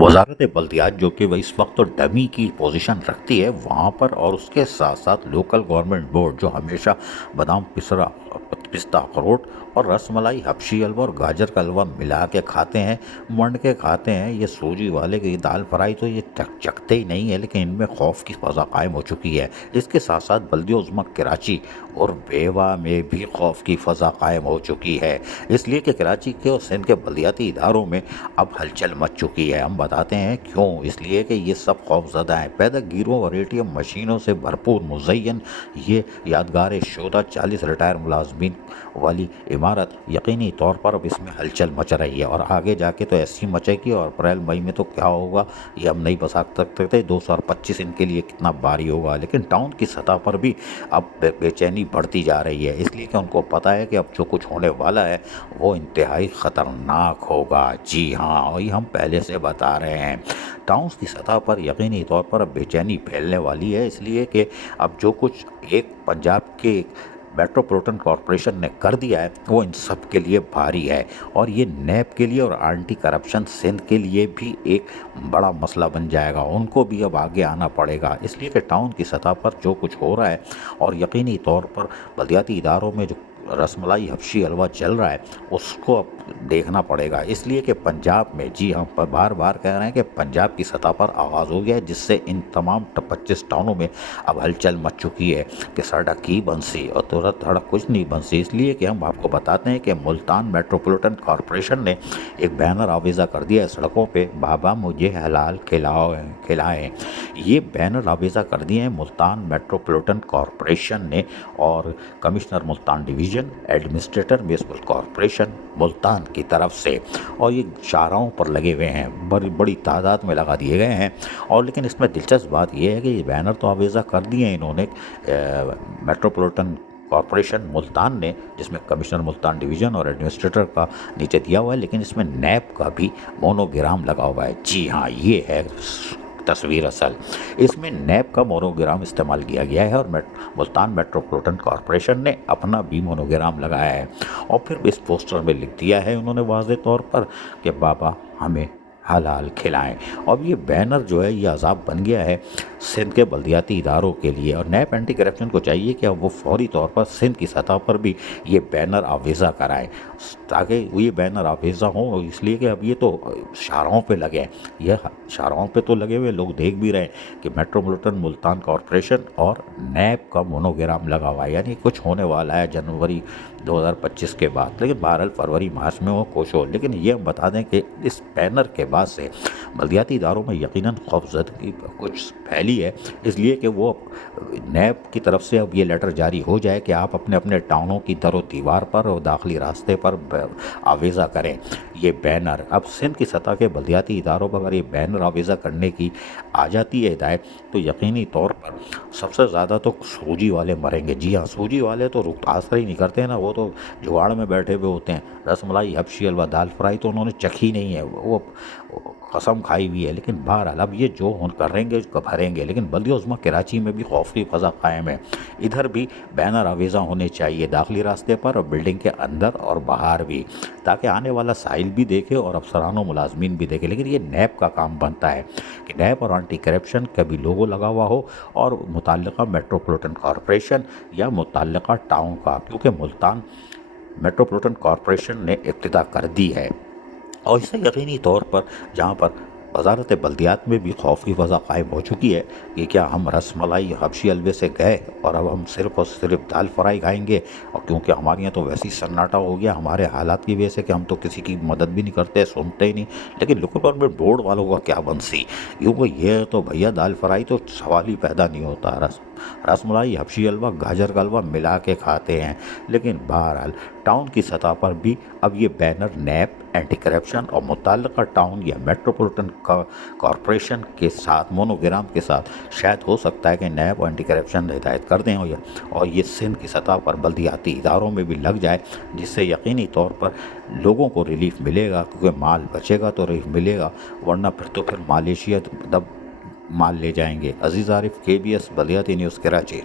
वजारत बल्दियात जो कि वह इस वक्त तो डमी की पोजीशन रखती है वहाँ पर, और उसके साथ साथ लोकल गवर्नमेंट बोर्ड जो हमेशा बादाम पिस्ता अखरोट और रसमलाई हबशी हलवा और गाजर का हलवा मिला के खाते हैं, मंड के खाते हैं। ये सूजी वाले की दाल फ्राई तो ये चखते ही नहीं है, लेकिन इनमें खौफ की फ़ज़ा कायम हो चुकी है। इसके साथ साथ बल्दिया उज़्मा कराची और बेवा में भी खौफ की फ़ज़ा कायम हो चुकी है, इसलिए कि कराची के और सिंध के बल्दियाती इदारों में अब हलचल मच चुकी है। हम बताते हैं क्यों, इसलिए कि ये सब खौफज़दा हैं। पैदा गिरोह और ATM मशीनों से भरपूर मुज़य्यन ये यादगार शोधा 40 रिटायर मुलाजमीन वाली इमारत यकीनी तौर पर अब इसमें हलचल मच रही है, और आगे जाके तो ऐसी मचेगी, और अप्रैल मई में तो क्या होगा ये हम नहीं बता सकते। 2025 इनके लिए कितना भारी होगा। लेकिन टाउन की सतह पर भी अब बेचैनी बढ़ती जा रही है, इसलिए कि उनको पता है कि अब जो कुछ होने वाला है वो इंतहाई ख़तरनाक होगा। जी हाँ, और ये हम पहले से बता रहे हैं। टाउन्स की सतह पर यकीनी तौर पर अब बेचैनी फैलने वाली है, इसलिए कि अब जो कुछ एक पंजाब के मेट्रोपॉलिटन कॉरपोरेशन ने कर दिया है वो इन सब के लिए भारी है, और ये नैब के लिए और एंटी करप्शन सिंध के लिए भी एक बड़ा मसला बन जाएगा। उनको भी अब आगे आना पड़ेगा, इसलिए कि टाउन की सतह पर जो कुछ हो रहा है और यकीनी तौर पर बल्दियाती इदारों में जो रसमलाई हबशी हलवा चल रहा है उसको अब देखना पड़ेगा। इसलिए कि पंजाब में, जी हम बार बार कह रहे हैं कि पंजाब की सतह पर आगाज़ हो गया है, जिससे इन तमाम 25 टाउनों में अब हलचल मच चुकी है कि सड़क की बंसी और तुरंत धड़क कुछ नहीं बंसी। इसलिए कि हम आपको बताते हैं कि मुल्तान मेट्रोपॉलिटन कॉरपोरेशन ने एक बैनर आवेज़ा कर दिया है सड़कों पे, बाबा मुझे हलाल खिलाएं। ये बैनर आवेज़ा कर दिए हैं मुल्तान मेट्रोपॉलिटन कॉरपोरेशन ने, और commissioner Multan division administrator municipal corporation Multan की तरफ से, और ये शाहराहों पर लगे हुए हैं, बड़ी तादाद में लगा दिए गए हैं। और लेकिन इसमें दिलचस्प बात यह है कि ये बैनर तो आवेज़ा कर दिए हैं इन्होंने मेट्रोपॉलिटन कॉरपोरेशन मुल्तान ने, जिसमें कमिश्नर मुल्तान डिवीज़न और एडमिनिस्ट्रेटर का नीचे दिया हुआ है, लेकिन इसमें नैब का भी मोनोग्राम लगा हुआ है। जी हाँ, ये है तस्वीर असल। इसमें नैब का मोनोग्राम इस्तेमाल किया गया है, और मुल्तान मेट्रोपॉलिटन कॉरपोरेशन ने अपना भी मोनोग्राम लगाया है, और फिर इस पोस्टर में लिख दिया है उन्होंने वाज़े तौर पर कि बाबा हमें हलाल खिलाएं। अब ये बैनर जो है ये अज़ाब बन गया है सिंध के बल्दियाती इदारों के लिए, और नैब एंटी करप्शन को चाहिए कि अब वो फौरी तौर पर सिंध की सतह पर भी ये बैनर आवेज़ा कराएं, ताकि ये बैनर आवेज़ा हों। इसलिए कि अब ये तो शाहराहों पे लगे हैं, ये शाहराहों पे तो लगे हुए, लोग देख भी रहे हैं कि मेट्रोपॉलिटन मुल्तान कॉरपोरेशन और नैब का मोनोग्राम लगा हुआ है, यानी कुछ होने वाला है जनवरी 2025 के बाद। लेकिन बहरहाल फरवरी मार्च में वो कुछ हो। लेकिन ये हम बता दें कि इस बैनर के बाद से बल्दियाती इदारों में यकीनन खौफजदगी कुछ फैली है, इसलिए कि वो नैब की तरफ से अब ये लेटर जारी हो जाए कि आप अपने अपने टाउनों की दरो दीवार पर और दाखिली रास्ते पर आवेज़ा करें ये बैनर। अब सिंध की सतह के बल्दियाती इदारों पर अगर ये बैनर आवेज़ा करने की आ जाती है हिदायत, तो यकीनी तौर पर सबसे ज़्यादा तो सूजी वाले मरेंगे। जी हाँ, सूजी वाले तो रुख आसर ही नहीं करते हैं ना, वो तो जुगाड़ में बैठे हुए होते हैं। रसमलाई हबशी हलवा दाल फ्राई तो उन्होंने चखी नहीं है, वो कसम खाई हुई है। लेकिन बहरहाल अब ये जो करेंगे भरेंगे। लेकिन बल्दिया उज़्मा कराची में भी खौफ की फ़ज़ा कायम है। इधर भी बैनर आवेज़ा होने चाहिए दाखिली रास्ते पर और बिल्डिंग के अंदर और बाहर भी, ताकि आने वाला साहिल भी देखे और अफसरान व मुलाजमीन भी देखे। लेकिन ये नैब का काम बनता है कि नैब और एंटी करप्शन का भी लोगो लगा हुआ हो, और मुतल्लिका मेट्रोपॉलिटन कॉरपोरेशन या मुतल्लिका टाउन का, क्योंकि मुल्तान मेट्रोपॉलिटन कॉरपोरेशन ने इब्तिदा कर दी है। और इससे यकीनी तौर पर जहाँ पर वजारत बल्दियात में भी खौफ की फ़ज़ा कायम हो चुकी है कि क्या हम रसमलाई हबशी हलवे से गए और अब हम सिर्फ़ और सिर्फ दाल फ्राई खाएंगे, और क्योंकि हमारे यहाँ तो वैसे ही सन्नाटा हो गया हमारे हालात की वजह से कि हम तो किसी की मदद भी नहीं करते, सुनते ही नहीं। लेकिन लोकल गवर्नमेंट बोर्ड वालों का क्या बंसी, क्योंकि ये तो भैया दाल फ्राई तो सवाल ही पैदा नहीं होता। रसमलाई हबशी हलवा गाजर का हलवा मिला के खाते हैं। लेकिन बहरहाल टाउन की सतह पर भी अब ये बैनर नैब एंटी करप्शन और मुतल्लिका टाउन या मेट्रोपॉलिटन कॉरपोरेशन के साथ मोनोग्राम के साथ शायद हो सकता है कि नैब और एंटी करप्शन हिदायत कर दें, और ये सिंध की सतह पर बल्दियाती इदारों में भी लग जाए, जिससे यकीनी तौर पर लोगों को रिलीफ मिलेगा। क्योंकि माल बचेगा तो रिलीफ मिलेगा, वरना फिर मालेशिया दब माल ले जाएंगे। अजीज़ आरिफ, KBS बल्दियाती न्यूज़ कराची।